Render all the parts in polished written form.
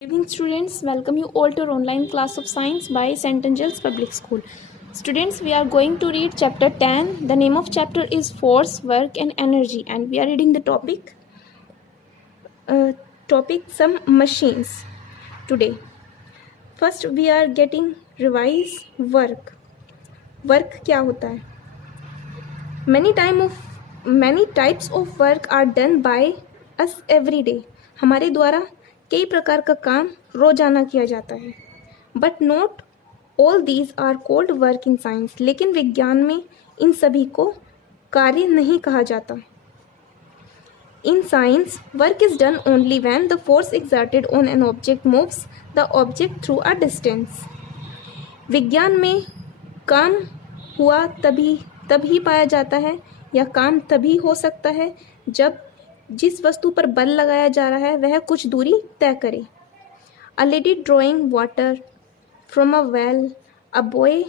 Good evening students, welcome you all to our online class of science by St. Angel's Public School. Students, we are going to read chapter 10. The name of chapter is Force, Work and Energy, and we are reading the topic some machines today. First we are getting revise work. Work क्या होता है? Many types of work are done by us every day. हमारे द्वारा कई प्रकार का काम रोजाना किया जाता है. But not all these are called work in science. लेकिन विज्ञान में इन सभी को कार्य नहीं कहा जाता. In science work is done only when the force exerted on an object moves the object through a distance. विज्ञान में काम हुआ तभी पाया जाता है या काम तभी हो सकता है जब जिस वस्तु पर बल लगाया जा रहा है वह कुछ दूरी तय करे. A lady drawing water from a well, a boy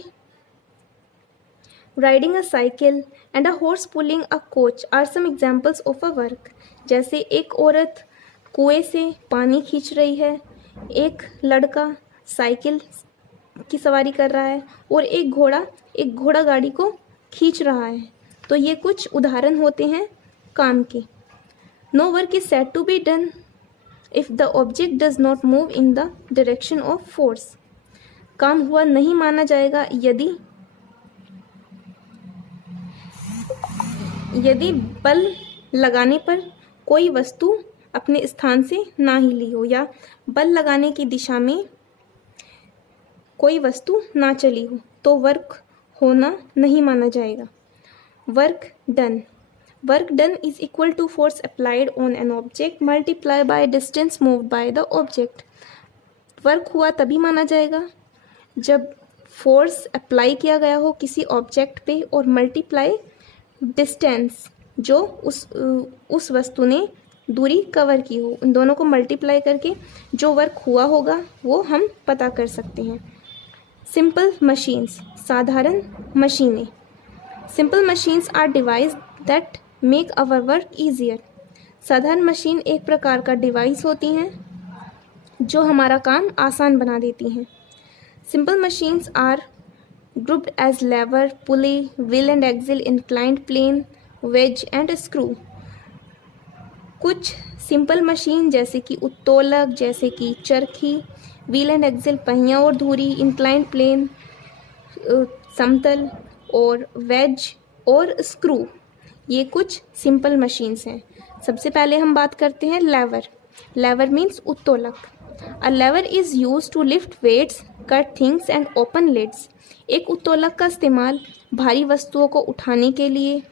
riding a cycle and a horse pulling a coach are some examples of a work. जैसे एक औरत कुएं से पानी खींच रही है, एक लड़का साइकिल की सवारी कर रहा है और एक घोड़ा गाड़ी को खींच रहा है. तो ये कुछ उदाहरण होते हैं काम के. No work is said to be done if the object does not move in the direction of force. काम हुआ नहीं माना जाएगा यदि बल लगाने पर कोई वस्तु अपने स्थान से ना हिली हो या बल लगाने की दिशा में कोई वस्तु ना चली हो तो वर्क होना नहीं माना जाएगा. Work done is equal to force applied on an object multiplied by distance moved by the object. Work हुआ तभी माना जाएगा जब फोर्स अप्लाई किया गया हो किसी ऑब्जेक्ट पे और मल्टीप्लाई डिस्टेंस जो उस वस्तु ने दूरी कवर की हो. उन दोनों को मल्टीप्लाई करके जो वर्क हुआ होगा वो हम पता कर सकते हैं. सिंपल मशीन्स, साधारण मशीनें. Simple machines are device that make our work easier. साधारण मशीन एक प्रकार का डिवाइस होती हैं जो हमारा काम आसान बना देती हैं. Simple machines are grouped as lever, pulley, wheel and axle, inclined plane, wedge and screw. कुछ सिंपल मशीन जैसे कि उत्तोलक, जैसे कि चरखी, व्हील एंड एक्सिल पहिया और धुरी, इंक्लाइंड प्लेन समतल और वेज और स्क्रू, ये कुछ सिंपल मशीन्स हैं. सबसे पहले हम बात करते हैं लेवर. लेवर means उत्तोलक. A lever is use to lift weights, cut things and open leads. एक उत्तोलक का इस्तेमाल भारी वस्तुओं को उठाने के लिए,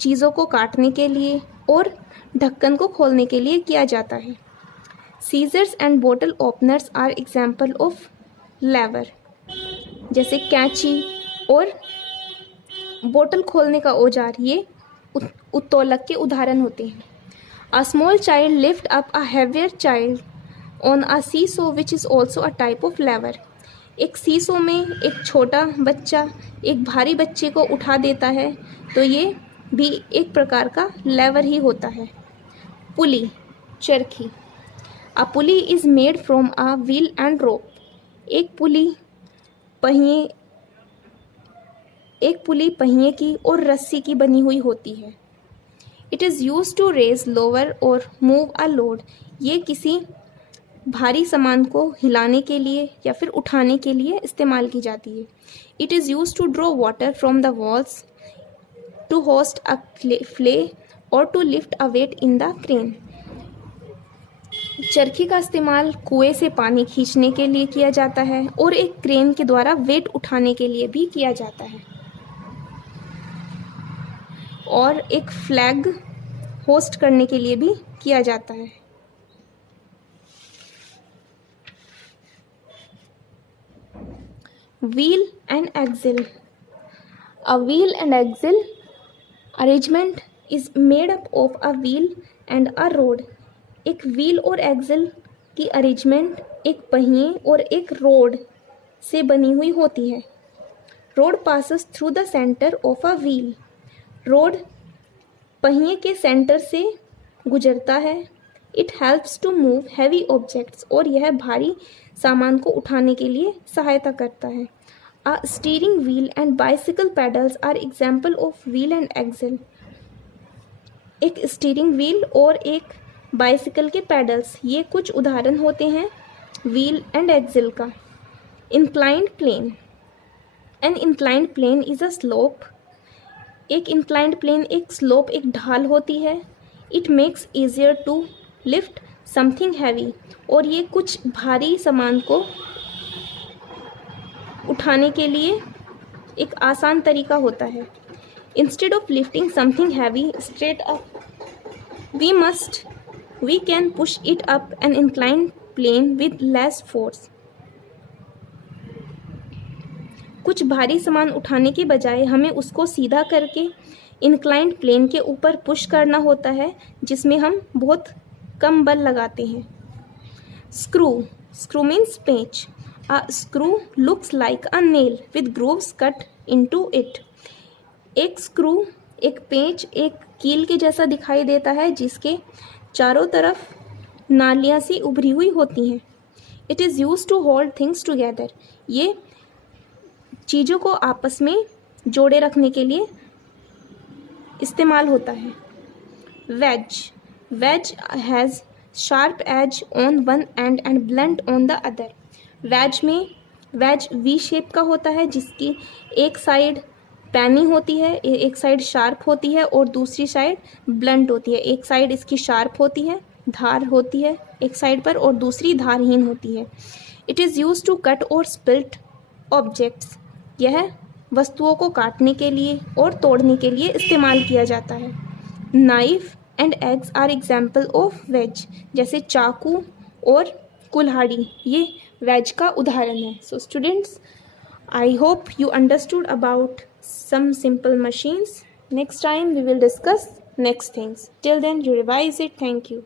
चीज़ों को काटने के लिए और ढक्कन को खोलने के लिए किया जाता है. सीजर्स एंड बोतल ओपनर्स आर एग्जाम्पल ऑफ लेवर. जैसे कैंची और बोतल खोलने का औजार ये उत्तोलक के उदाहरण होते हैं. A small child lift up a heavier child on a seesaw which is also a type of लेवर. एक सीसो में एक छोटा बच्चा एक भारी बच्चे को उठा देता है तो ये भी एक प्रकार का लेवर ही होता है. पुली, चरखी. अ पुली is made from a wheel and रोप. एक पुली पहिए की और रस्सी की बनी हुई होती है. It is use to raise lower और मूव अ लोड. ये किसी भारी सामान को हिलाने के लिए या फिर उठाने के लिए इस्तेमाल की जाती है. It is use to draw water from the walls, to host अ फ्ले और to lift a wait in the crane. चरखी का इस्तेमाल कुएं से पानी खींचने के लिए किया जाता है और एक क्रेन के द्वारा वेट उठाने के लिए भी किया जाता है और एक फ्लैग होस्ट करने के लिए भी किया जाता है. Wheel and axle. A wheel and axle arrangement is made up of a wheel and a rod. एक व्हील और एक्सिल की अरेंजमेंट एक पहिए और एक रोड से बनी हुई होती है. Rod passes through the centre of a wheel. Rod पहिए के सेंटर से गुजरता है. It helps to move heavy objects, और यह भारी सामान को उठाने के लिए सहायता करता है। अ steering wheel and bicycle paddles are example of wheel and axle. एक स्टीयरिंग व्हील और एक बाइसिकल के पैडल्स, ये कुछ उदाहरण होते हैं व्हील एंड एक्सल का। Inclined plane, an inclined plane is a slope. एक इंक्लाइंड प्लेन एक स्लोप, एक ढाल होती है। It makes easier to lift something heavy, और ये कुछ भारी सामान को उठाने के लिए एक आसान तरीका होता है। Instead of lifting something heavy straight up, we can push it up an inclined plane with less force। कुछ भारी सामान उठाने के बजाय हमें उसको सीधा करके इंक्लाइंड प्लेन के ऊपर पुश करना होता है, जिसमें हम बहुत कम बल लगाते हैं। स्क्रू मीन्स पेंच। A screw looks like a nail with grooves cut into it. एक स्क्रू, एक पेंच, एक कील के जैसा दिखाई देता है, जिसके चारों तरफ नालियाँ सी उभरी हुई होती हैं। It is use to hold things together. ये चीज़ों को आपस में जोड़े रखने के लिए इस्तेमाल होता है। Wedge has sharp edge on one end and blunt on the other. Wedge V shape का होता है, जिसकी एक साइड पैनी होती है, एक साइड शार्प होती है और दूसरी साइड ब्लंट होती है। एक साइड इसकी शार्प होती है, धार होती है एक साइड पर, और दूसरी धारहीन होती है। It is use to cut और स्प्लिट ऑब्जेक्ट्स। यह वस्तुओं को काटने के लिए और तोड़ने के लिए इस्तेमाल किया जाता है। Knife and axes are example of wedge, जैसे चाकू और कुल्हाड़ी, ये वेज का उदाहरण है। So students, I hope you understood about some simple machines. Next time we will discuss next things. Till then, you revise it. Thank you.